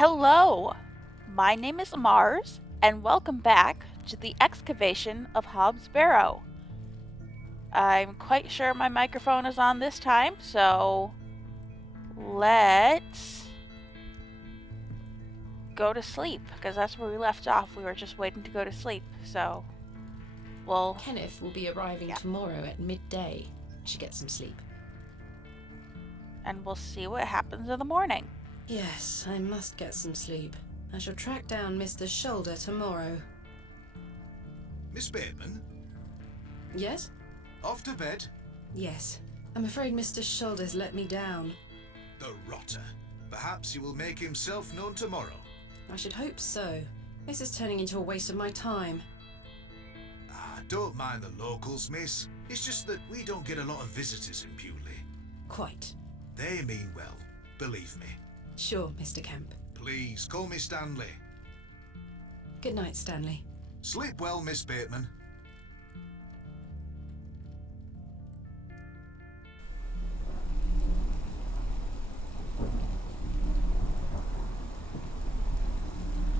Hello, my name is Mars, and welcome back to the excavation of Hobbs Barrow. I'm quite sure my microphone is on this time, so let's go to sleep, because that's where we left off. We were just waiting to go to sleep, so Kenneth will be arriving tomorrow at midday. I should get some sleep. And we'll see what happens in the morning. Yes, I must get some sleep. I shall track down Mr. Shoulder tomorrow. Miss Bateman? Yes? Off to bed? Yes. I'm afraid Mr. Shoulder's let me down. The rotter. Perhaps he will make himself known tomorrow. I should hope so. This is turning into a waste of my time. Don't mind the locals, miss. It's just that we don't get a lot of visitors in Bewlay. Quite. They mean well, believe me. Sure, Mr. Kemp. Please, call me Stanley. Good night, Stanley. Sleep well, Miss Bateman.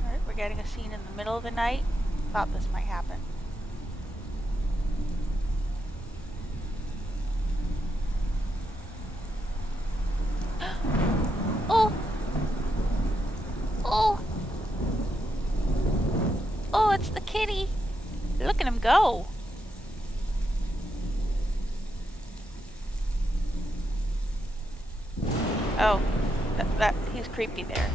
Alright, we're getting a scene in the middle of the night. Thought this might happen. Oh! Oh! Oh, it's the kitty! Look at him go! Oh, he's creepy there.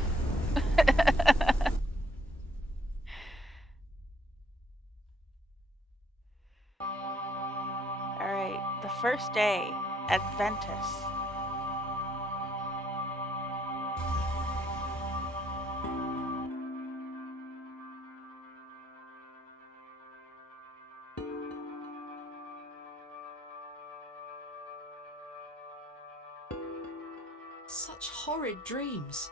Alright, the first day at Ventus. Such horrid dreams.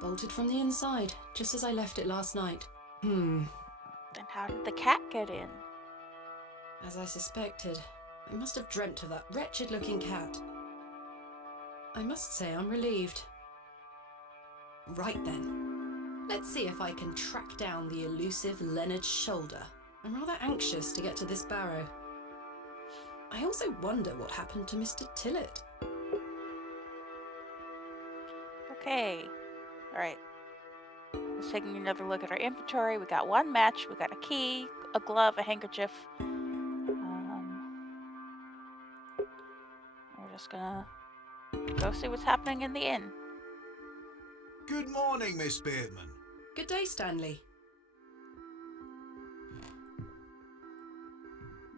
Bolted from the inside, just as I left it last night. Then how did the cat get in? As I suspected, I must have dreamt of that wretched-looking cat. I must say I'm relieved. Right then, let's see if I can track down the elusive Leonard Shoulder. I'm rather anxious to get to this barrow. I also wonder what happened to Mr. Tillett. Okay. Alright. Let's take another look at our inventory. We got one match, we got a key, a glove, a handkerchief. We're just gonna go see what's happening in the inn. Good morning, Miss Bateman. Good day, Stanley.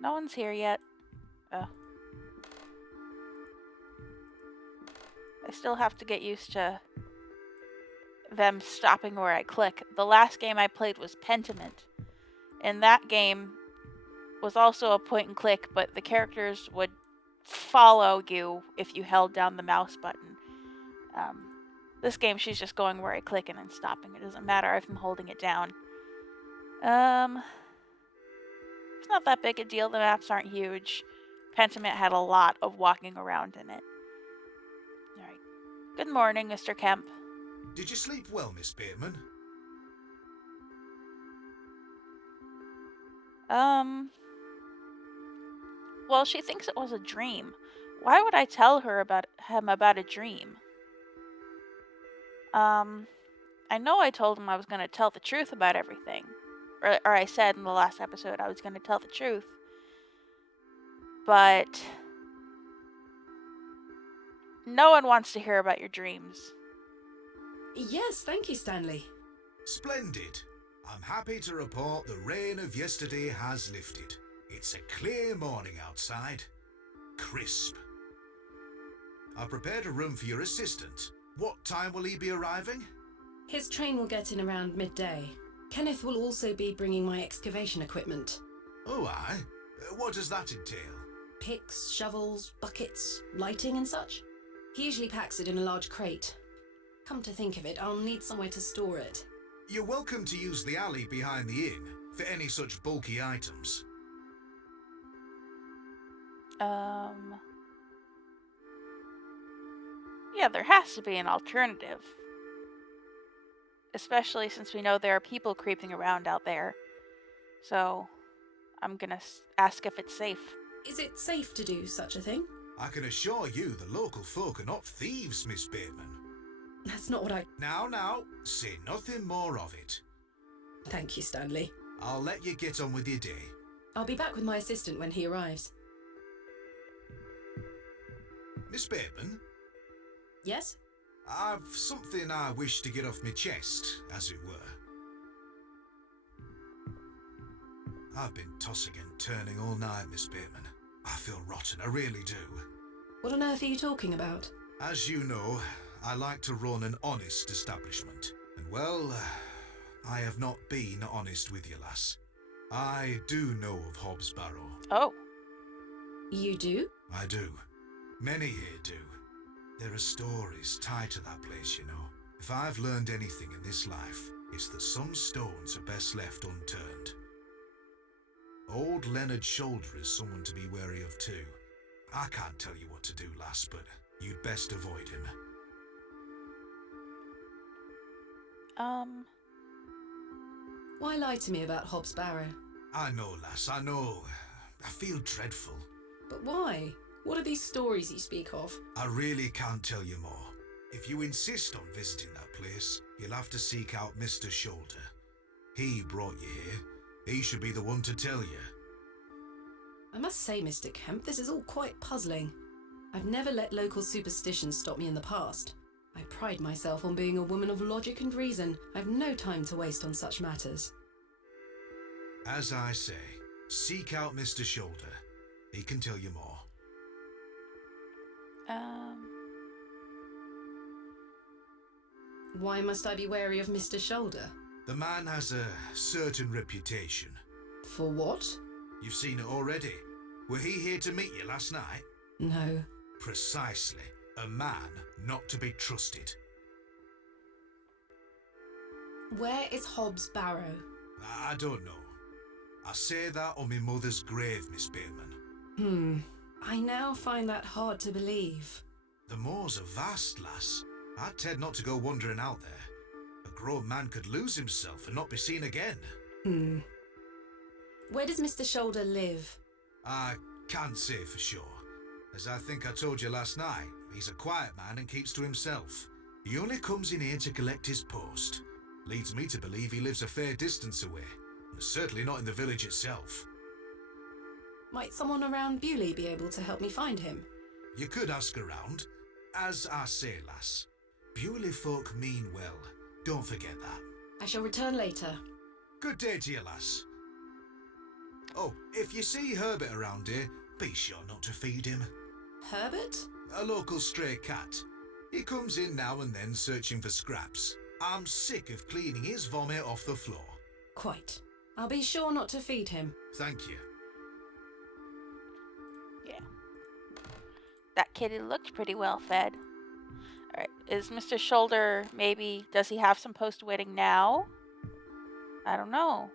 No one's here yet. I still have to get used to them stopping where I click. The last game I played was Pentiment. And that game was also a point and click, but the characters would follow you if you held down the mouse button. This game, she's just going where I click and then stopping. It doesn't matter if I'm holding it down. It's not that big a deal. The maps aren't huge. Pentiment had a lot of walking around in it. Alright. Good morning, Mr. Kemp. Did you sleep well, Miss Bateman? Well, she thinks it was a dream. Why would I tell her about a dream? I know I told him I was going to tell the truth about everything. Or I said in the last episode I was going to tell the truth. But no one wants to hear about your dreams. Yes, thank you, Stanley. Splendid. I'm happy to report the rain of yesterday has lifted. It's a clear morning outside. Crisp. I've prepared a room for your assistant. What time will he be arriving? His train will get in around midday. Kenneth will also be bringing my excavation equipment. Oh, aye. What does that entail? Picks, shovels, buckets, lighting and such. He usually packs it in a large crate. Come to think of it, I'll need somewhere to store it. You're welcome to use the alley behind the inn for any such bulky items. Yeah, there has to be an alternative. Especially since we know there are people creeping around out there. So, I'm gonna ask if it's safe. Is it safe to do such a thing? I can assure you the local folk are not thieves, Miss Bateman. That's not what I... Now, say nothing more of it. Thank you, Stanley. I'll let you get on with your day. I'll be back with my assistant when he arrives. Miss Bateman? Yes? I've something I wish to get off my chest, as it were. I've been tossing and turning all night, Miss Bateman. I feel rotten, I really do. What on earth are you talking about? As you know, I like to run an honest establishment. And well, I have not been honest with you, lass. I do know of Hobbs Barrow. Oh. You do? I do. Many here do. There are stories tied to that place, you know. If I've learned anything in this life, it's that some stones are best left unturned. Old Leonard Shoulder is someone to be wary of too. I can't tell you what to do, lass, but you'd best avoid him. Why lie to me about Hobbs Barrow? I know, lass, I know. I feel dreadful. But why? What are these stories you speak of? I really can't tell you more. If you insist on visiting that place, you'll have to seek out Mr. Shoulder. He brought you here. He should be the one to tell you. I must say, Mr. Kemp, this is all quite puzzling. I've never let local superstitions stop me in the past. I pride myself on being a woman of logic and reason. I've no time to waste on such matters. As I say, seek out Mr. Shoulder. He can tell you more. Why must I be wary of Mr. Shoulder? The man has a certain reputation. For what? You've seen it already. Were he here to meet you last night? No. Precisely. A man not to be trusted. Where is Hobbs Barrow? I don't know. I say that on my mother's grave, Miss Bateman. I now find that hard to believe. The moors are vast, lass. I'd tend not to go wandering out there. A grown man could lose himself and not be seen again. Where does Mr. Shoulder live? I can't say for sure. As I think I told you last night, he's a quiet man and keeps to himself. He only comes in here to collect his post. Leads me to believe he lives a fair distance away. Certainly not in the village itself. Might someone around Bewlay be able to help me find him? You could ask around. As I say, lass, Bewlay folk mean well. Don't forget that. I shall return later. Good day to you, lass. Oh, if you see Herbert around here, be sure not to feed him. Herbert? A local stray cat. He comes in now and then searching for scraps. I'm sick of cleaning his vomit off the floor. Quite. I'll be sure not to feed him. Thank you. Yeah. That kitty looked pretty well fed. Alright, is Mr. Shoulder maybe, does he have some post-wedding now? I don't know.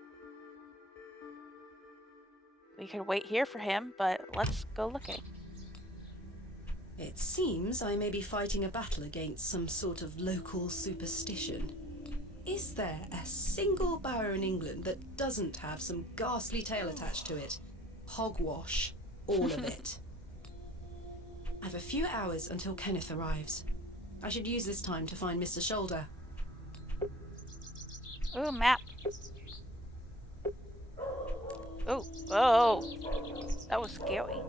We could wait here for him, but let's go looking. It seems I may be fighting a battle against some sort of local superstition. Is there a single barrow in England that doesn't have some ghastly tale attached to it? Hogwash. All of it. I've a few hours until Kenneth arrives. I should use this time to find Mr. Shoulder. Ooh, map. Ooh, oh, that was scary.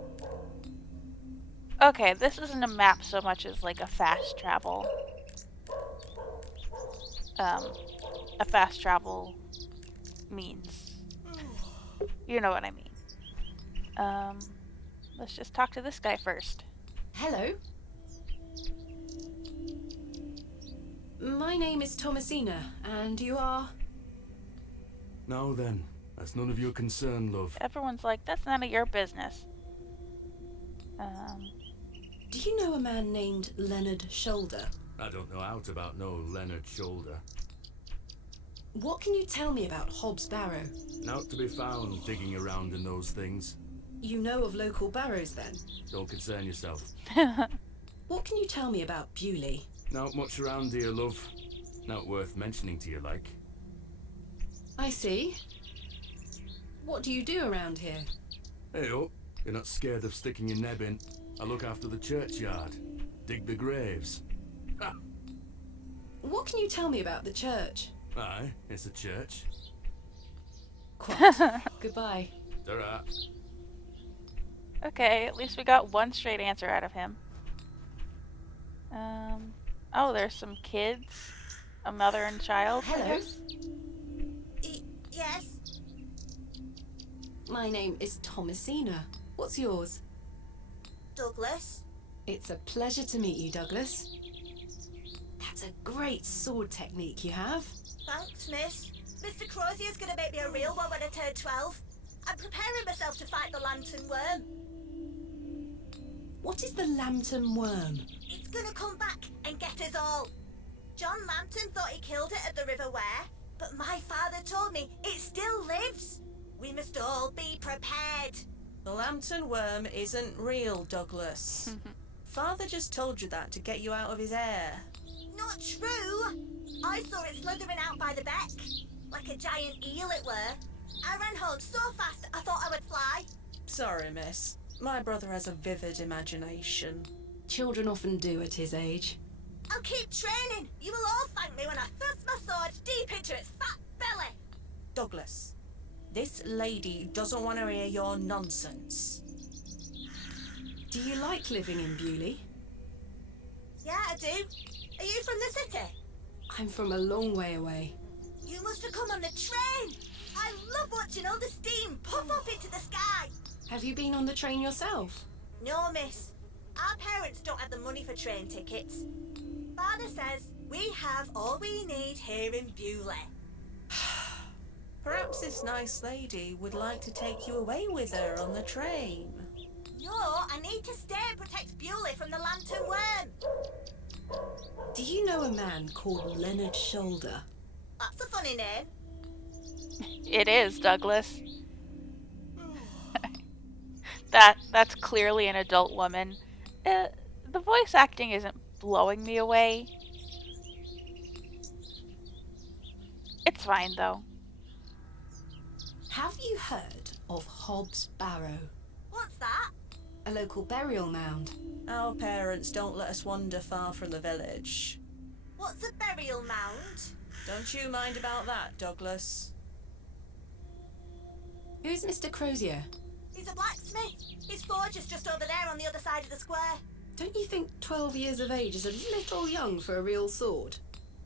Okay, this isn't a map so much as like a fast travel. A fast travel means. You know what I mean. Let's just talk to this guy first. Hello. My name is Thomasina, and you are? Now then, that's none of your concern, love. Everyone's like, that's none of your business. Do you know a man named Leonard Shoulder? I don't know out about no Leonard Shoulder. What can you tell me about Hobbs Barrow? Not to be found digging around in those things. You know of local barrows, then? Don't concern yourself. What can you tell me about Bewlay? Not much around here, love. Not worth mentioning to you, like. I see. What do you do around here? Hey-oh, you're not scared of sticking your neb in. I look after the churchyard. Dig the graves. Ha! What can you tell me about the church? Aye, it's a church. Quite. Goodbye. Ta-ra. Okay, at least we got one straight answer out of him. Oh, there's some kids. A mother and child, I Hello. guess? Yes? My name is Thomasina. What's yours? Douglas? It's a pleasure to meet you, Douglas. That's a great sword technique you have. Thanks, miss. Mr. Crozier's gonna make me a real one when I turn 12. I'm preparing myself to fight the lantern worm. What is the lantern worm? It's gonna come back and get us all. John Lantern thought he killed it at the River Ware, but my father told me it still lives. We must all be prepared. The lantern worm isn't real, Douglas. Father just told you that to get you out of his hair. Not true. I saw it slithering out by the beck. Like a giant eel it were. I ran home so fast I thought I would fly. Sorry, miss. My brother has a vivid imagination. Children often do at his age. I'll keep training. You will all thank me when I thrust my sword deep into its fat belly. Douglas, this lady doesn't want to hear your nonsense. Do you like living in Bewlay? Yeah, I do. Are you from the city? I'm from a long way away. You must have come on the train. I love watching all the steam puff up into the sky. Have you been on the train yourself? No, miss. Our parents don't have the money for train tickets. Father says we have all we need here in Bewlay. Perhaps this nice lady would like to take you away with her on the train. No, I need to stay and protect Bewlay from the lantern worm. Do you know a man called Leonard Shoulder? That's a funny name. It is, Douglas. That's clearly an adult woman. The voice acting isn't blowing me away. It's fine, though. Have you heard of Hobbs Barrow? What's that? A local burial mound. Our parents don't let us wander far from the village. What's a burial mound? Don't you mind about that, Douglas? Who's Mr. Crozier? He's a blacksmith. His forge is just over there on the other side of the square. Don't you think 12 years of age is a little young for a real sword?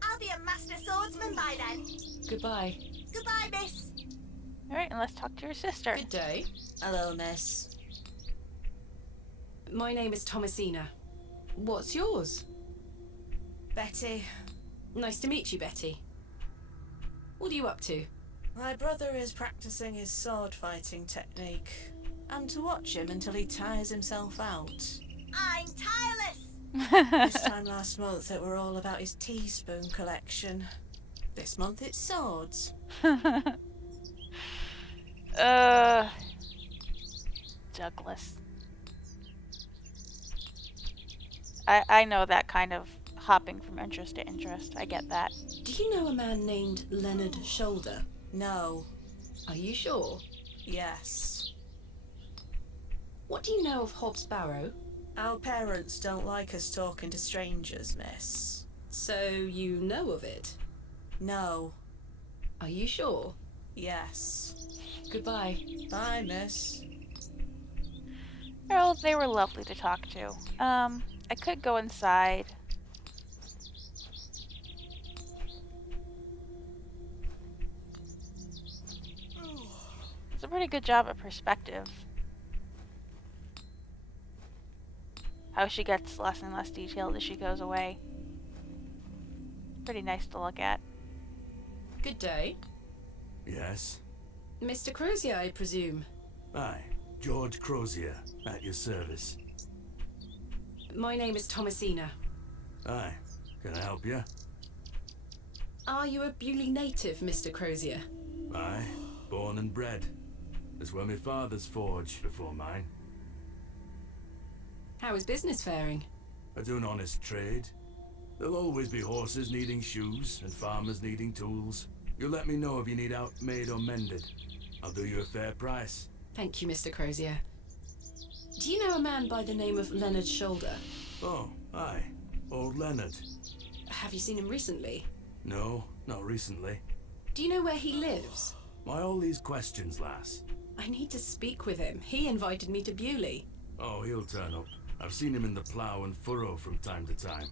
I'll be a master swordsman by then. Goodbye. Goodbye, miss. Alright, and let's talk to your sister. Good day. Hello, miss. My name is Thomasina. What's yours? Betty. Nice to meet you, Betty. What are you up to? My brother is practicing his sword fighting technique. I'm to watch him until he tires himself out. I'm tireless. This time last month it were all about his teaspoon collection. This month it's swords. Douglas. I know that kind of hopping from interest to interest. I get that. Do you know a man named Leonard Shoulder? No. Are you sure? Yes. What do you know of Hobbs Barrow? Our parents don't like us talking to strangers, miss. So you know of it? No. Are you sure? Yes. Goodbye. Bye, miss. Well, they were lovely to talk to. I could go inside. It's a pretty good job at perspective. How she gets less and less detailed as she goes away. Pretty nice to look at. Good day. Yes? Mr. Crozier, I presume. Aye, George Crozier, at your service. My name is Thomasina. Aye, can I help you? Are you a Bewlay native, Mr. Crozier? Aye, born and bred. That's where my father's forge before mine. How is business faring? I do an honest trade. There'll always be horses needing shoes and farmers needing tools. You let me know if you need out made or mended. I'll do you a fair price. Thank you, Mr. Crozier. Do you know a man by the name of Leonard Shoulder? Oh, aye. Old Leonard. Have you seen him recently? No, not recently. Do you know where he lives? Why all these questions, lass? I need to speak with him. He invited me to Bewlay. Oh, he'll turn up. I've seen him in the plough and furrow from time to time.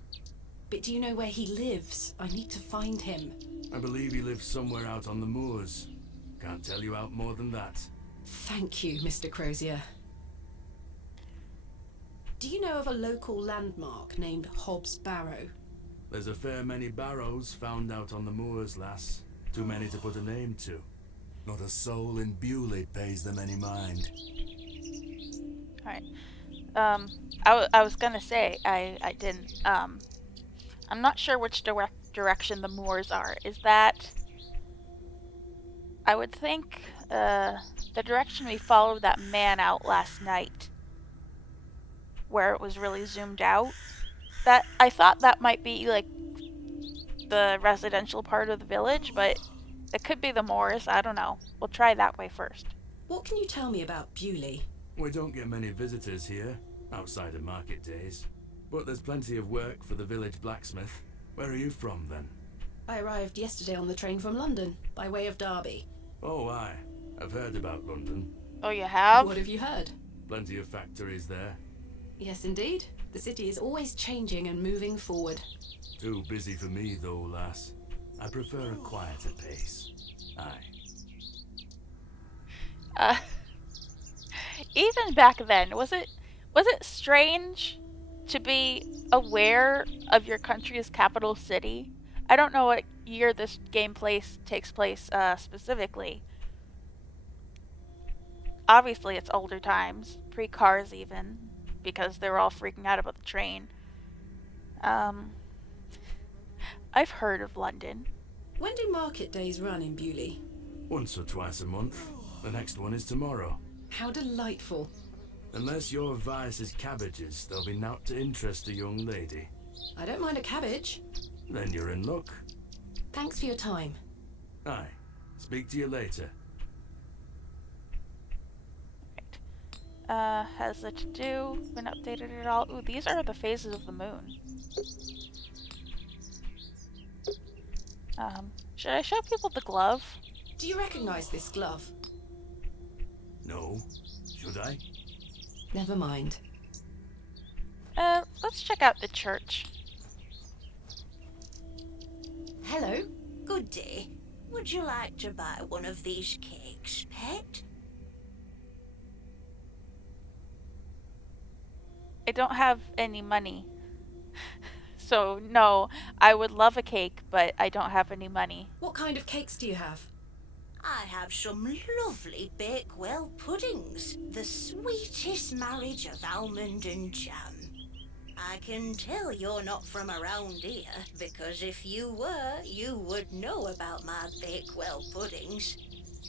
But do you know where he lives? I need to find him. I believe he lives somewhere out on the moors. Can't tell you out more than that. Thank you, Mr. Crozier. Do you know of a local landmark named Hobbs Barrow? There's a fair many barrows found out on the moors, lass. Too many to put a name to. Not a soul in Bewlay pays them any mind. Alright. I was gonna say, I didn't. I'm not sure which direction the moors are. Is that... I would think, the direction we followed that man out last night, where it was really zoomed out. That I thought that might be like the residential part of the village, but it could be the moors. I don't know. We'll try that way first. What can you tell me about Bewlay? We don't get many visitors here, outside of market days. But there's plenty of work for the village blacksmith. Where are you from, then? I arrived yesterday on the train from London, by way of Derby. Oh, aye. I've heard about London. Oh, you have? What have you heard? Plenty of factories there. Yes, indeed. The city is always changing and moving forward. Too busy for me, though, lass. I prefer a quieter pace. Aye. Even back then, was it strange to be aware of your country's capital city? I don't know what year this game takes place specifically. Obviously, it's older times, pre-cars even, because they were all freaking out about the train. I've heard of London. When do market days run in Bewlay? Once or twice a month. The next one is tomorrow. How delightful. Unless your vice is cabbages, there'll be naught to interest a young lady. I don't mind a cabbage. Then you're in luck. Thanks for your time. Aye. Speak to you later. Right. Has the to-do been updated at all? Ooh, these are the phases of the moon. Should I show people the glove? Do you recognize this glove? No. Should I? Never mind. Let's check out the church. Hello. Good day. Would you like to buy one of these cakes, pet? I don't have any money. So, no, I would love a cake, but I don't have any money. What kind of cakes do you have? I have some lovely Bakewell puddings. The sweetest marriage of almond and jam. I can tell you're not from around here, because if you were, you would know about my Bakewell puddings.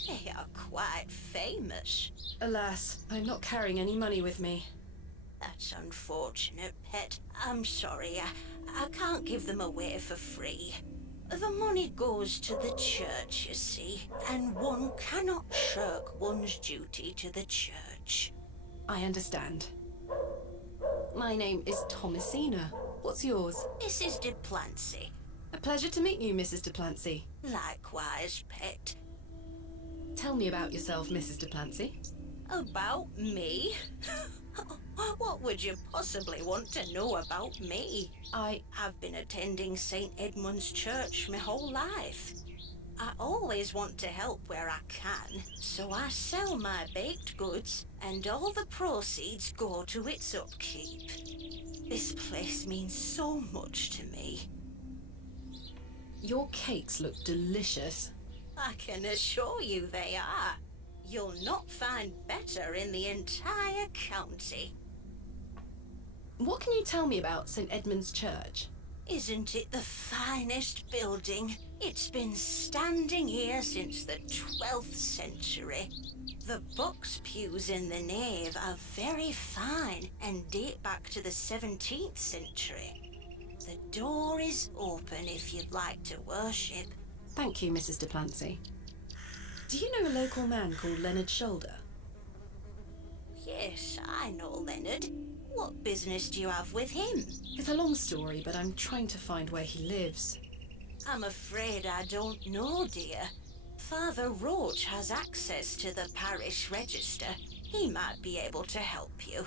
They are quite famous. Alas, I'm not carrying any money with me. That's unfortunate, pet. I'm sorry. I can't give them away for free. The money goes to the church, you see, and one cannot shirk one's duty to the church. I understand. My name is Thomasina. What's yours? Mrs. de Plancy. A pleasure to meet you, Mrs. de Plancy. Likewise, pet. Tell me about yourself, Mrs. de Plancy. About me? What would you possibly want to know about me? I've been attending St. Edmund's Church my whole life. I always want to help where I can, so I sell my baked goods, and all the proceeds go to its upkeep. This place means so much to me. Your cakes look delicious. I can assure you they are. You'll not find better in the entire county. What can you tell me about St. Edmund's Church? Isn't it the finest building? It's been standing here since the 12th century. The box pews in the nave are very fine and date back to the 17th century. The door is open if you'd like to worship. Thank you, Mrs. Duplancy. Do you know a local man called Leonard Shoulder? Yes, I know Leonard. What business do you have with him? It's a long story, but I'm trying to find where he lives. I'm afraid I don't know, dear. Father Roach has access to the parish register. He might be able to help you.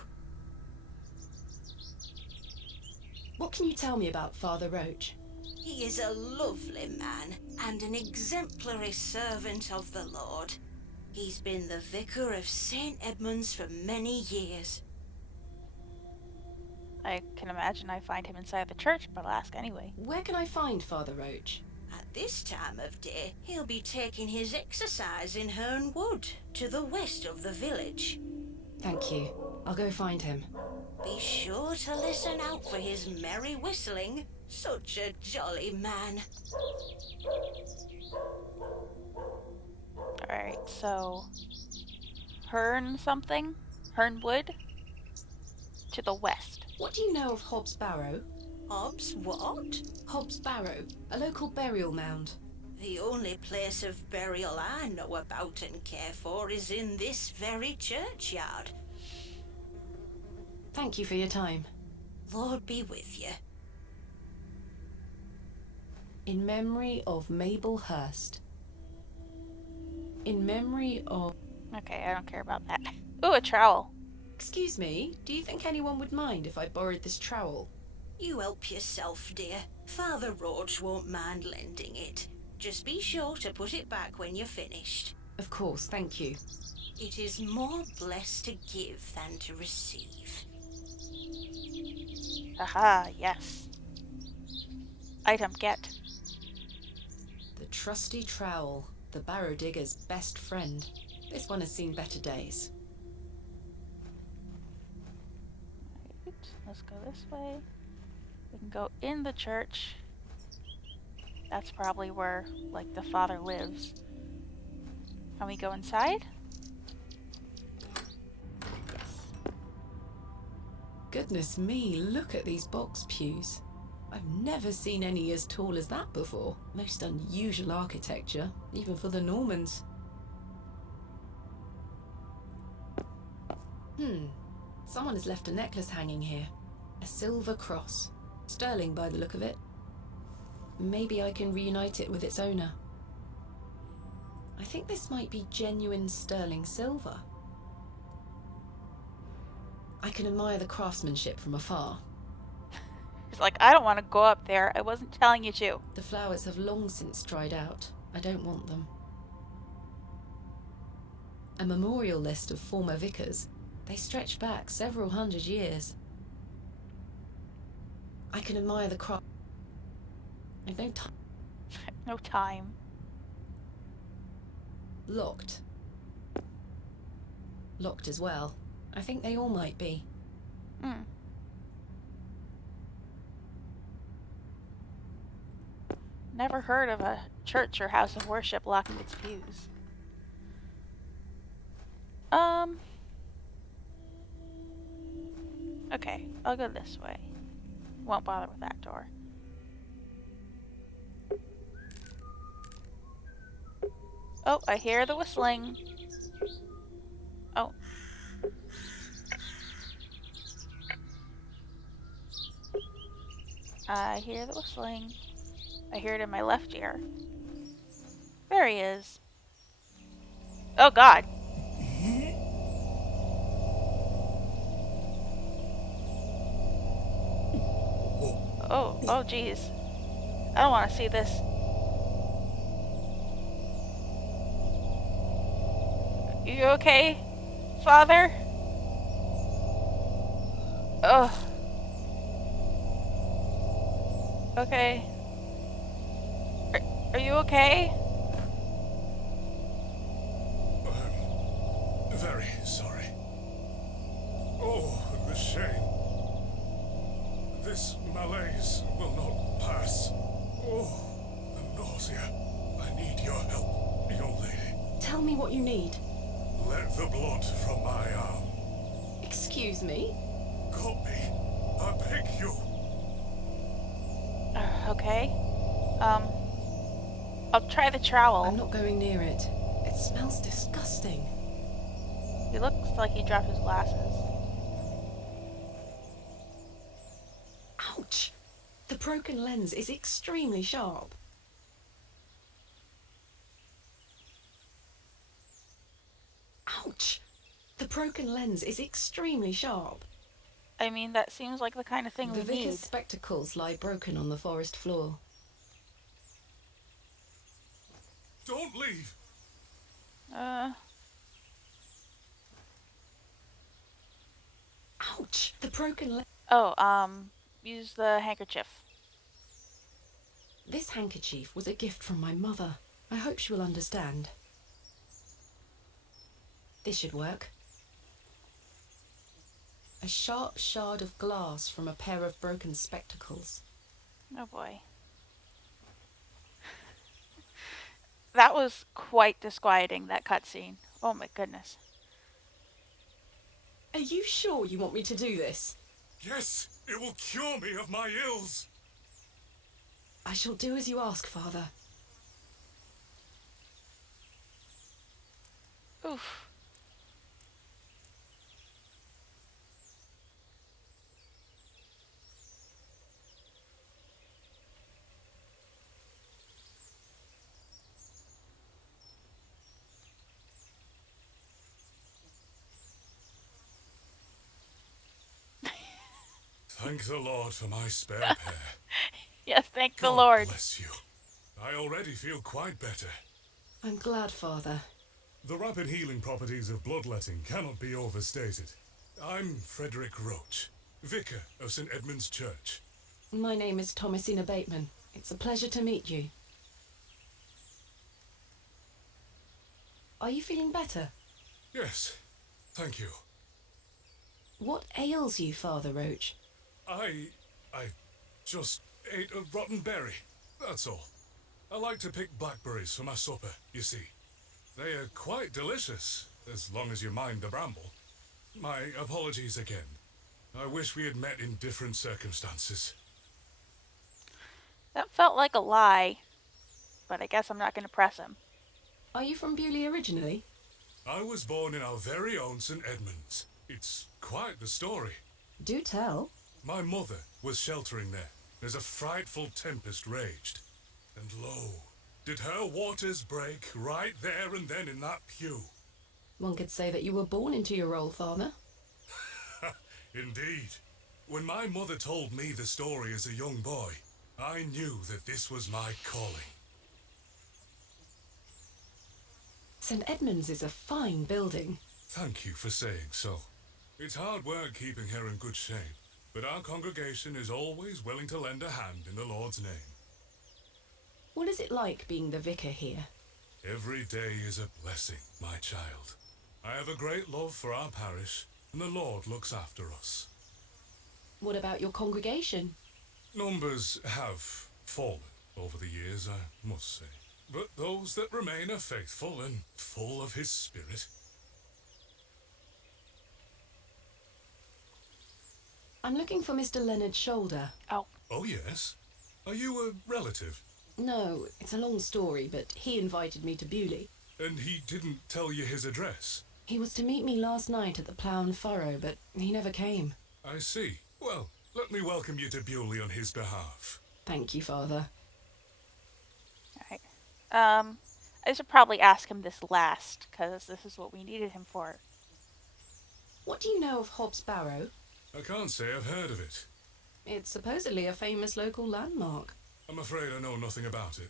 What can you tell me about Father Roach? He is a lovely man and an exemplary servant of the Lord. He's been the vicar of St. Edmund's for many years. I can imagine I find him inside the church, but I'll ask anyway. Where can I find Father Roach? At this time of day, he'll be taking his exercise in Herne Wood, to the west of the village. Thank you. I'll go find him. Be sure to listen out for his merry whistling. Such a jolly man. Alright, so... Herne something? Herne Wood? To the west. What do you know of Hobbs Barrow? Hobbs what? Hobbs Barrow, a local burial mound. The only place of burial I know about and care for is in this very churchyard. Thank you for your time. Lord be with you. In memory of Mabel Hurst. In memory of... Okay, I don't care about that. Ooh, a trowel. Excuse me, do you think anyone would mind if I borrowed this trowel? You help yourself, dear. Father Roach won't mind lending it. Just be sure to put it back when you're finished. Of course, thank you. It is more blessed to give than to receive. Aha, yes. Item get. The trusty trowel, the barrow digger's best friend. This one has seen better days. Right, let's go this way. We can go in the church. That's probably where, like, the father lives. Can we go inside? Yes. Goodness me, look at these box pews. I've never seen any as tall as that before. Most unusual architecture, even for the Normans. Someone has left a necklace hanging here. A silver cross. Sterling by the look of it. Maybe I can reunite it with its owner. I think this might be genuine sterling silver. I can admire the craftsmanship from afar. He's like, I don't want to go up there. I wasn't telling you to. The flowers have long since dried out. I don't want them. A memorial list of former vicars. They stretch back several hundred years. I can admire the craft. I've no time. No time. Locked. Locked as well. I think they all might be. Never heard of a church or house of worship locking its pews. Okay, I'll go this way. Won't bother with that door. Oh, I hear the whistling. Oh. I hear the whistling. I hear it in my left ear. There he is. Oh god. Oh jeez. I don't want to see this. You okay, Father? Ugh. Okay. Are you okay? I'm very sorry. Oh, the shame. This malaise will not tell me what you need. Let the blood from my arm. Excuse me? Cut me. I beg you. Okay. I'll try the trowel. I'm not going near it. It smells disgusting. He looks like he dropped his glasses. Ouch! The broken lens is extremely sharp. Ouch! The broken lens is extremely sharp. I mean, that seems like the kind of thing The we vicar's need. spectacles lie broken on the forest floor. Don't leave. Ouch! The broken lens. Use the handkerchief. This handkerchief was a gift from my mother. I hope she will understand. This should work. A sharp shard of glass from a pair of broken spectacles. Oh boy. That was quite disquieting, that cutscene. Oh my goodness. Are you sure you want me to do this? Yes, it will cure me of my ills. I shall do as you ask, Father. Oof. Thank the Lord for my spare pair. Yes, thank the God Lord. bless you. I already feel quite better. I'm glad, Father. The rapid healing properties of bloodletting cannot be overstated. I'm Frederick Roach, vicar of St. Edmund's Church. My name is Thomasina Bateman. It's a pleasure to meet you. Are you feeling better? Yes, thank you. What ails you, Father Roach? I just ate a rotten berry, that's all. I like to pick blackberries for my supper, you see. They are quite delicious, as long as you mind the bramble. My apologies again. I wish we had met in different circumstances. That felt like a lie, but I guess I'm not going to press him. Are you from Bewlay originally? I was born in our very own St. Edmund's. It's quite the story. Do tell. My mother was sheltering there as a frightful tempest raged. And lo, did her waters break right there and then in that pew. One could say that you were born into your role, Father. Indeed. When my mother told me the story as a young boy, I knew that this was my calling. St. Edmund's is a fine building. Thank you for saying so. It's hard work keeping her in good shape, but our congregation is always willing to lend a hand in the Lord's name. What is it like being the vicar here? Every day is a blessing, my child. I have a great love for our parish, and the Lord looks after us. What about your congregation? Numbers have fallen over the years, I must say. But those that remain are faithful and full of His Spirit. I'm looking for Mr. Leonard Shoulder. Oh, yes? Are you a relative? No, it's a long story, but he invited me to Bewlay. And he didn't tell you his address? He was to meet me last night at the Plough and Furrow, but he never came. I see. Well, let me welcome you to Bewlay on his behalf. Thank you, Father. Alright. I should probably ask him this last, because this is what we needed him for. What do you know of Hobbs Barrow? I can't say I've heard of it. It's supposedly a famous local landmark. I'm afraid I know nothing about it.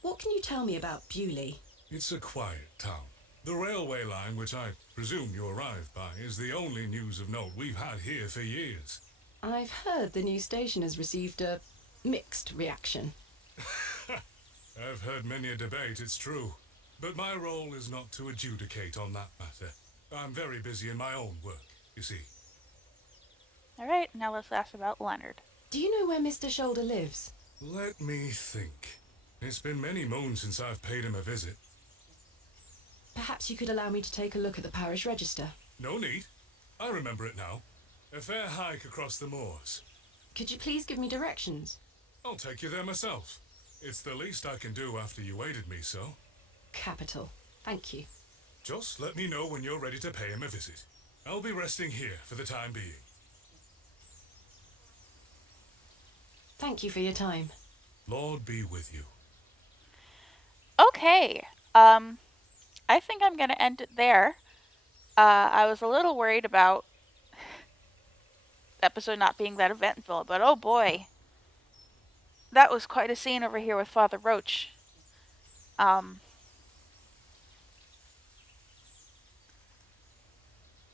What can you tell me about Bewlay? It's a quiet town. The railway line, which I presume you arrived by, is the only news of note we've had here for years. I've heard the new station has received a mixed reaction. I've heard many a debate, it's true. But my role is not to adjudicate on that matter. I'm very busy in my own work, you see. Alright, now let's ask about Leonard. Do you know where Mr. Shoulder lives? Let me think. It's been many moons since I've paid him a visit. Perhaps you could allow me to take a look at the parish register. No need. I remember it now. A fair hike across the moors. Could you please give me directions? I'll take you there myself. It's the least I can do after you aided me so. Capital. Thank you. Just let me know when you're ready to pay him a visit. I'll be resting here for the time being. Thank you for your time. Lord be with you. Okay. I think I'm going to end it there. I was a little worried about the episode not being that eventful, but oh boy. That was quite a scene over here with Father Roach.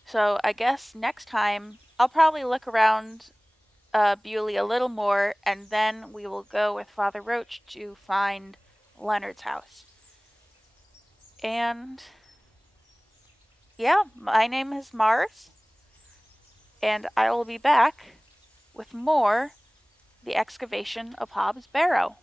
So I guess next time I'll probably look around Bewlay a little more, and then we will go with Father Roach to find Leonard's house. And yeah, my name is Mars, and I will be back with more The Excavation of Hobbs Barrow.